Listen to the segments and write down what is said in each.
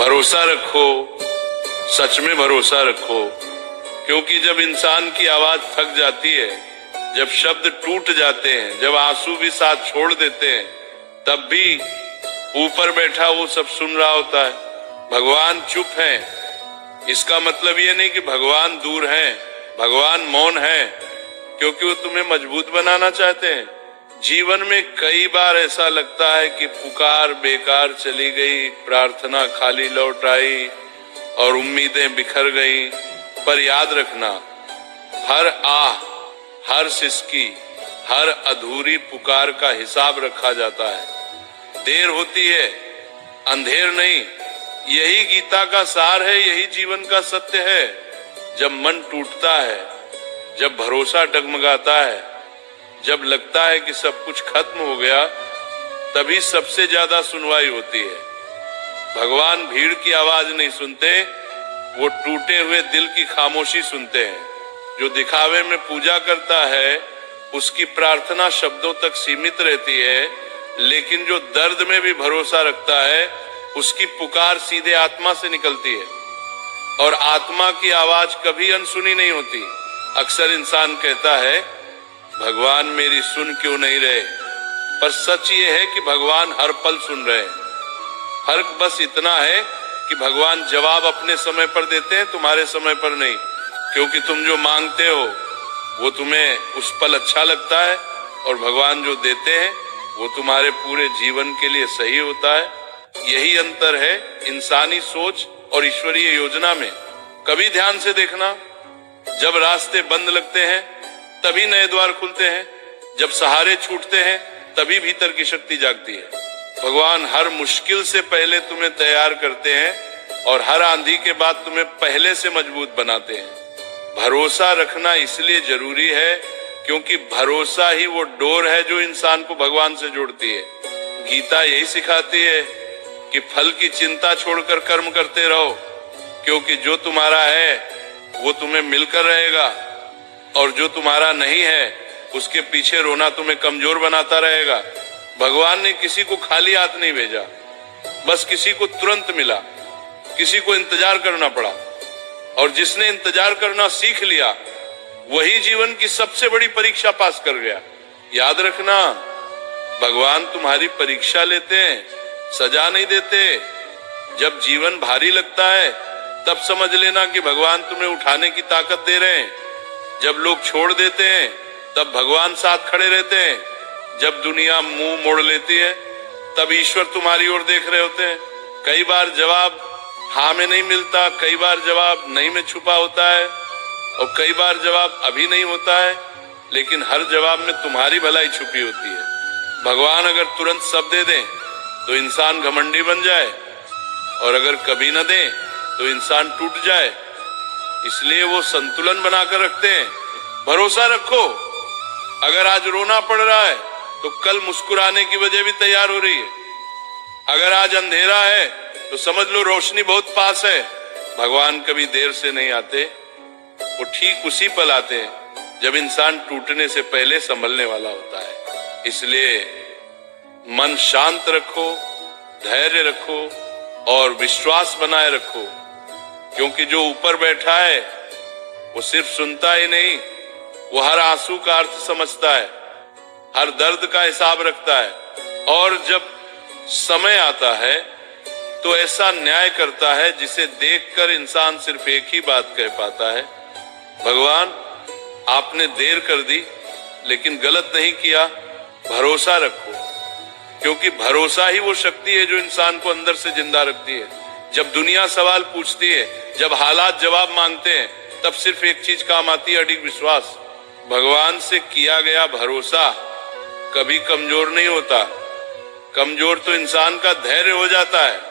भरोसा रखो, सच में भरोसा रखो, क्योंकि जब इंसान की आवाज थक जाती है, जब शब्द टूट जाते हैं, जब आंसू भी साथ छोड़ देते हैं, तब भी ऊपर बैठा वो सब सुन रहा होता है। भगवान चुप हैं, इसका मतलब ये नहीं कि भगवान दूर हैं, भगवान मौन है, क्योंकि वो तुम्हें मजबूत बनाना चाहते हैं। जीवन में कई बार ऐसा लगता है कि पुकार बेकार चली गई, प्रार्थना खाली लौट आई और उम्मीदें बिखर गई। पर याद रखना, हर आह, हर सिसकी, हर अधूरी पुकार का हिसाब रखा जाता है। देर होती है, अंधेर नहीं। यही गीता का सार है, यही जीवन का सत्य है। जब मन टूटता है, जब भरोसा डगमगाता है, जब लगता है कि सब कुछ खत्म हो गया, तभी सबसे ज्यादा सुनवाई होती है। भगवान भीड़ की आवाज नहीं सुनते, वो टूटे हुए दिल की खामोशी सुनते हैं। जो दिखावे में पूजा करता है, उसकी प्रार्थना शब्दों तक सीमित रहती है, लेकिन जो दर्द में भी भरोसा रखता है, उसकी पुकार सीधे आत्मा से निकलती है। और आत्मा की आवाज कभी अनसुनी नहीं होती। अक्सर इंसान कहता है, भगवान मेरी सुन क्यों नहीं रहे, पर सच ये है कि भगवान हर पल सुन रहे हैं। फर्क बस इतना है कि भगवान जवाब अपने समय पर देते हैं, तुम्हारे समय पर नहीं, क्योंकि तुम जो मांगते हो वो तुम्हें उस पल अच्छा लगता है, और भगवान जो देते हैं वो तुम्हारे पूरे जीवन के लिए सही होता है। यही अंतर है इंसानी सोच और ईश्वरीय योजना में। कभी ध्यान से देखना, जब रास्ते बंद लगते हैं तभी नए द्वार खुलते हैं, जब सहारे छूटते हैं तभी भीतर की शक्ति जागती है। भगवान हर मुश्किल से पहले तुम्हें तैयार करते हैं और हर आंधी के बाद तुम्हें पहले से मजबूत बनाते हैं। भरोसा रखना इसलिए जरूरी है क्योंकि भरोसा ही वो डोर है जो इंसान को भगवान से जोड़ती है। गीता यही सिखाती है कि फल की चिंता छोड़कर कर्म करते रहो, क्योंकि जो तुम्हारा है वो तुम्हें मिलकर रहेगा, और जो तुम्हारा नहीं है उसके पीछे रोना तुम्हें कमजोर बनाता रहेगा। भगवान ने किसी को खाली हाथ नहीं भेजा, बस किसी को तुरंत मिला, किसी को इंतजार करना पड़ा, और जिसने इंतजार करना सीख लिया वही जीवन की सबसे बड़ी परीक्षा पास कर गया। याद रखना, भगवान तुम्हारी परीक्षा लेते हैं, सजा नहीं देते। जब जीवन भारी लगता है तब समझ लेना कि भगवान तुम्हें उठाने की ताकत दे रहे हैं। जब लोग छोड़ देते हैं तब भगवान साथ खड़े रहते हैं। जब दुनिया मुंह मोड़ लेती है तब ईश्वर तुम्हारी ओर देख रहे होते हैं। कई बार जवाब हाँ में नहीं मिलता, कई बार जवाब नहीं में छुपा होता है, और कई बार जवाब अभी नहीं होता है, लेकिन हर जवाब में तुम्हारी भलाई छुपी होती है। भगवान अगर तुरंत सब दे दें तो इंसान घमंडी बन जाए, और अगर कभी न दें तो इंसान टूट जाए। इसलिए वो संतुलन बनाकर रखते हैं। भरोसा रखो, अगर आज रोना पड़ रहा है तो कल मुस्कुराने की वजह भी तैयार हो रही है। अगर आज अंधेरा है तो समझ लो रोशनी बहुत पास है। भगवान कभी देर से नहीं आते, वो ठीक उसी पल आते हैं जब इंसान टूटने से पहले संभलने वाला होता है। इसलिए मन शांत रखो, धैर्य रखो और विश्वास बनाए रखो, क्योंकि जो ऊपर बैठा है वो सिर्फ सुनता ही नहीं, वो हर आंसू का अर्थ समझता है, हर दर्द का हिसाब रखता है, और जब समय आता है तो ऐसा न्याय करता है जिसे देखकर इंसान सिर्फ एक ही बात कह पाता है, भगवान आपने देर कर दी लेकिन गलत नहीं किया, भरोसा रखो। क्योंकि भरोसा ही वो शक्ति है जो इंसान को अंदर से जिंदा रखती है। जब दुनिया सवाल पूछती है, जब हालात जवाब मांगते हैं, तब सिर्फ एक चीज काम आती है, अडिग विश्वास। भगवान से किया गया भरोसा कभी कमजोर नहीं होता। कमजोर तो इंसान का धैर्य हो जाता है।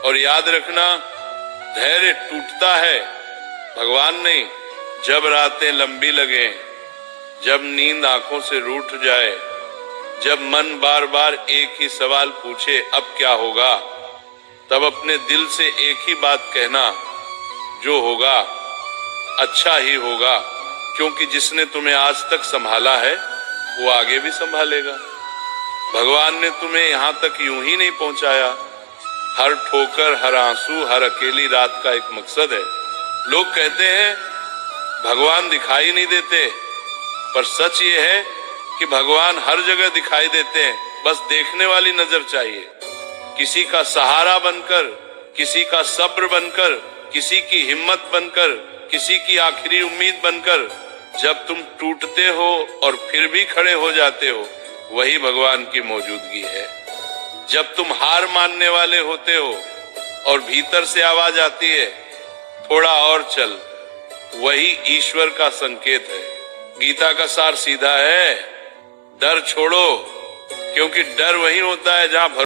और याद रखना, धैर्य टूटता है, भगवान नहीं। जब रातें लंबी लगे, जब नींद आंखों से रूठ जाए, जब मन बार बार एक ही सवाल पूछे अब क्या होगा, तब अपने दिल से एक ही बात कहना, जो होगा अच्छा ही होगा, क्योंकि जिसने तुम्हें आज तक संभाला है वो आगे भी संभालेगा। भगवान ने तुम्हें यहाँ तक यूं ही नहीं पहुंचाया, हर ठोकर, हर आंसू, हर अकेली रात का एक मकसद है। लोग कहते हैं भगवान दिखाई नहीं देते, पर सच ये है कि भगवान हर जगह दिखाई देते हैं, बस देखने वाली नजर चाहिए। किसी का सहारा बनकर, किसी का सब्र बनकर, किसी की हिम्मत बनकर, किसी की आखिरी उम्मीद बनकर जब तुम टूटते हो और फिर भी खड़े हो जाते हो, वही भगवान की मौजूदगी है। जब तुम हार मानने वाले होते हो और भीतर से आवाज आती है थोड़ा और चल, वही ईश्वर का संकेत है। गीता का सार सीधा है, डर छोड़ो, क्योंकि डर वही होता है जहां